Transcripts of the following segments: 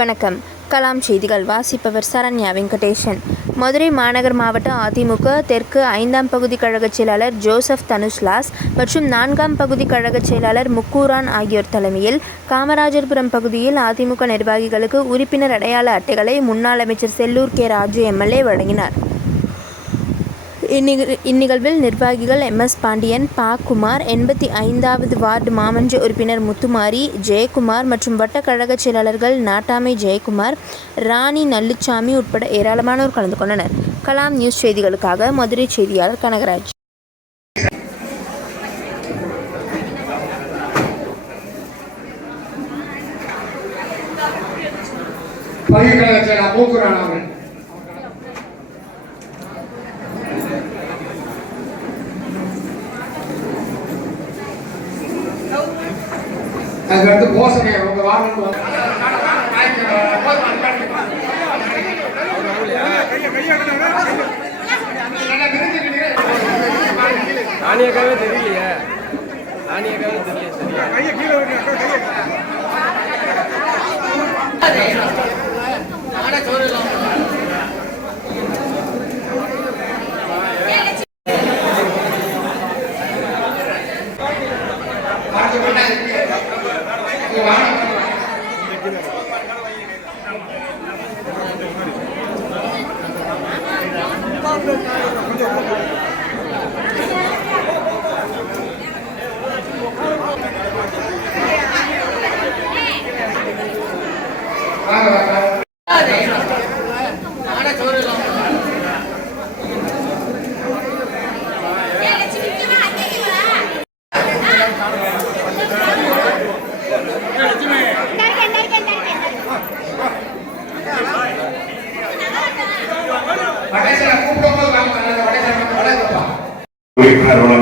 வணக்கம். கலாம் செய்திகள் வாசிப்பவர் சரண்யா வெங்கடேசன். மதுரை மாநகர் மாவட்ட அதிமுக தெற்கு 5ஆம் பகுதி கழக செயலாளர் ஜோசப் தனுஷ்லாஸ் மற்றும் 4ஆம் பகுதி கழக செயலாளர் முக்கூரான் ஆகியோர் தலைமையில் காமராஜர்புரம் பகுதியில் அதிமுக நிர்வாகிகளுக்கு உறுப்பினர் அடையாள அட்டைகளை முன்னாள் அமைச்சர் செல்லூர் கே. ராஜு எம்எல்ஏ வழங்கினார். இந்நிகழ்வில் நிர்வாகிகள் MS பாண்டியன், பா. குமார், 85வது வார்டு மாமன்ற உறுப்பினர் முத்துமாரி, ஜெயக்குமார் மற்றும் வட்ட கழக செயலாளர்கள் நாட்டாமை ஜெயக்குமார், ராணி நல்லுச்சாமி உட்பட ஏராளமானோர் கலந்து கொண்டனர். கலாம் நியூஸ் செய்திகளுக்காக மதுரை செய்தியாளர் கனகராஜ். அதுக்கு போசனை உங்க வாங்க ஆனியக்காவே தெரியலையே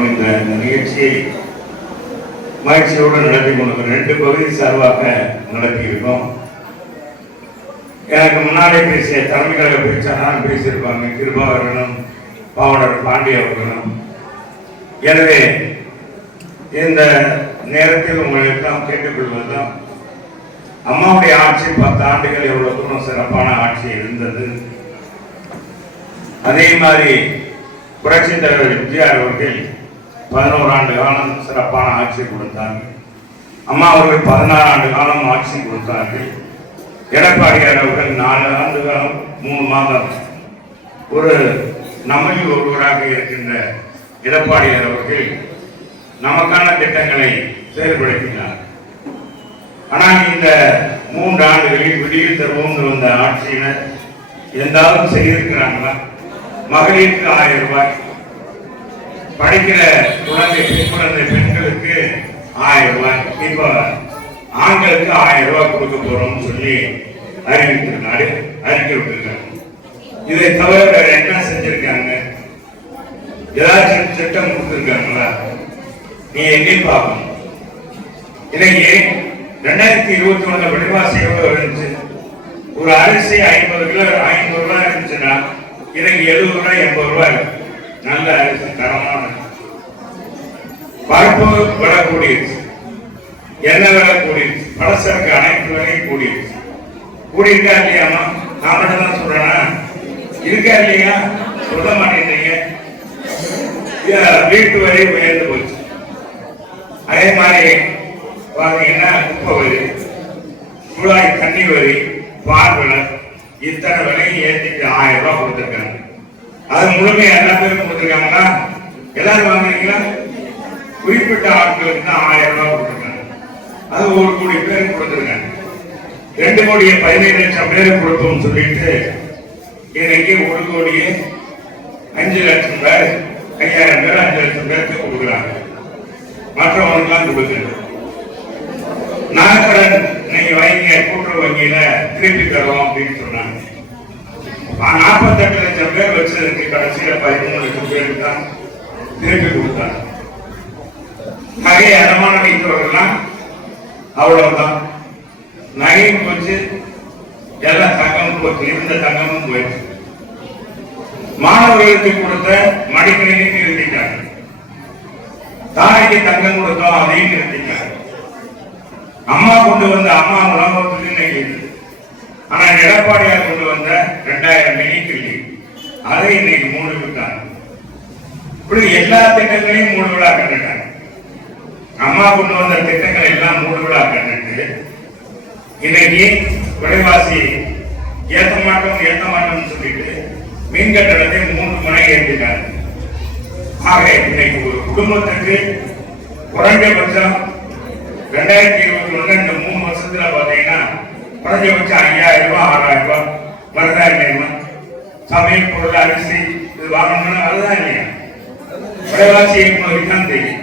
இந்த நிகழ்ச்சியை மகிழ்ச்சியோடு நடத்தி கொண்டு 2 பகுதி சார்பாக நடத்தியிருக்கோம். எனக்கு முன்னாலே பேசிய தலைமையாக பேச்சாளர் பேசியிருப்பாங்க கிருபா அவர்களும் பாவலர் பாண்டி அவர்களும். எனவே இந்த நேரத்தில் உங்களுக்கெல்லாம் கேட்டுக்கொள்வதுதான், அம்மாவுடைய ஆட்சி 10 ஆண்டுகள் எவ்வளவு தூரம் சிறப்பான ஆட்சி இருந்தது. அதே மாதிரி புரட்சி தலைவர் எம்ஜிஆர் அவர்கள் 11 ஆண்டு காலம் சிறப்பான ஆட்சி கொடுத்தார்கள். அம்மா அவர்கள் 16 ஆண்டு காலம் ஆட்சி கொடுத்தார்கள். எடப்பாடியார் அவர்கள் 4 ஆண்டு காலம் 3 மாதம். ஒரு நம்மில் ஒருவராக இருக்கின்ற எடப்பாடியார் அவர்கள் நமக்கான திட்டங்களை செயல்படுத்தினார். ஆனால் இந்த 3 ஆண்டுகளில் விடியில் தருவோம் வந்த ஆட்சியினர் எந்தாவது செய்திருக்கிறாங்களா? மகளிருக்கு 1000 ரூபாய், படிக்கிற குழந்தை பெண்களுக்கு 1000 ரூபாய், இப்ப ஆண்களுக்கு 1000 ரூபாய் கொடுக்க போறோம்னு சொல்லி அறிக்கை விட்டுருக்காங்க. இதை தவிர வேற என்ன செஞ்சிருக்காங்க? ஏதாச்சும் திட்டம் கொடுத்திருக்காங்களா? நீ எங்கே பார்க்கணும். இன்னைக்கு 2021 விலைவாசி எவ்வளவு இருந்துச்சு? ஒரு அரிசி 50 கிலோ 500 ரூபாய் இருந்துச்சுன்னா இன்னைக்கு 70 ரூபாய் 80 ரூபாய். நல்ல அரிசி, தரமான பருப்பு விலை கூடியிருச்சு, எண்ணெய் விலை கூடியிருச்சு, பலசரக்கு அனைத்து விலையும் கூடியிருச்சு. கூடியிருக்கா இல்லையாமா? நான் மட்டும் தான் சொல்றேன்னா? இருக்கா இல்லையா? சொல்ல மாட்டேங்கிறீங்க. வீட்டு வரி உயர்ந்து போச்சு. அதே மாதிரி பாத்தீங்கன்னா குப்பை வரி, குழாய் தண்ணி வரி, பால் விலை, இத்தனை விலையும் ஏற்றிட்டு 1000 ரூபாய் கொடுத்துருக்காங்க. அது முழுமையா எல்லா பேரும் கொடுத்துருக்காங்களா? எல்லாரும் வாங்குறீங்களா? குறிப்பிட்ட ஆட்களுக்கு தான் 1000 ரூபாய் கொடுத்துருக்காங்க. அது 1 கோடி பேருக்கு கொடுத்துருக்காங்க. 2 கோடியே 17 லட்சம் பேருக்கு கொடுப்போம் சொல்லிட்டு இன்னைக்கு 1 கோடியே 5 லட்சம் பேர், 5000 பேர் 5 லட்சம் பேருக்கு கொடுக்குறாங்க. மற்றவங்களுக்கெல்லாம் கொடுக்குறது. நகைக்கடன் நீங்க வைங்க, கூட்டுறவு வங்கியில திருப்பி தரோம் அப்படின்னு சொன்னாங்க. 48 லட்சம் பேர் வச்சதுக்கு கடைசியில 13 லட்சம் பேருக்கு தான் திருப்பி கொடுத்தாங்க. நகை அடமான வைத்தவர்கள்லாம் அவ்வளவுதான். நகையும் போச்சு, எல்லாம் தங்கமும் போச்சு, இருந்த தங்கமும் போயிடுச்சு. மாணவர்களுக்கு கொடுத்த மடிக்கணினி நிறுத்திட்டாங்க. தாய்க்கு தங்கம் கொடுத்தோம், அதையும் நிறுத்திட்டாங்க. அம்மா கொண்டு வந்த அம்மா உணவகத்துக்கு இன்னைக்கு ஆனா எடப்பாடியார் கொண்டு வந்த 2000 மினிக்கிள்ளி அதை இன்னைக்கு மூடு விட்டாங்க. இப்படி எல்லா திட்டங்களையும் மூடு விழா கண்டுட்டாங்க. அம்மா கொண்டு வந்த திட்டங்களை எல்லாம் மூடு விழா கண்டுட்டு இன்னைக்கு விலைவாசி ஏற்ற மாட்டோம்னு சொல்லிட்டு மீன் கட்டணத்தை 3 முறை ஏற்றிட்டாங்க. ஆக இன்னைக்கு ஒரு குடும்பத்துக்கு குறைஞ்சபட்சம் 2021 இந்த 3 வருஷத்துல பாத்தீங்கன்னா குறைஞ்சபட்சம் 5000 ரூபாய் 6000 ரூபாய் வருதா இல்லையா? சமையல் பொருள் அரிசி இது வாங்கணும்னா அதுதான் இல்லையா? விலைவாசி தெரியும்.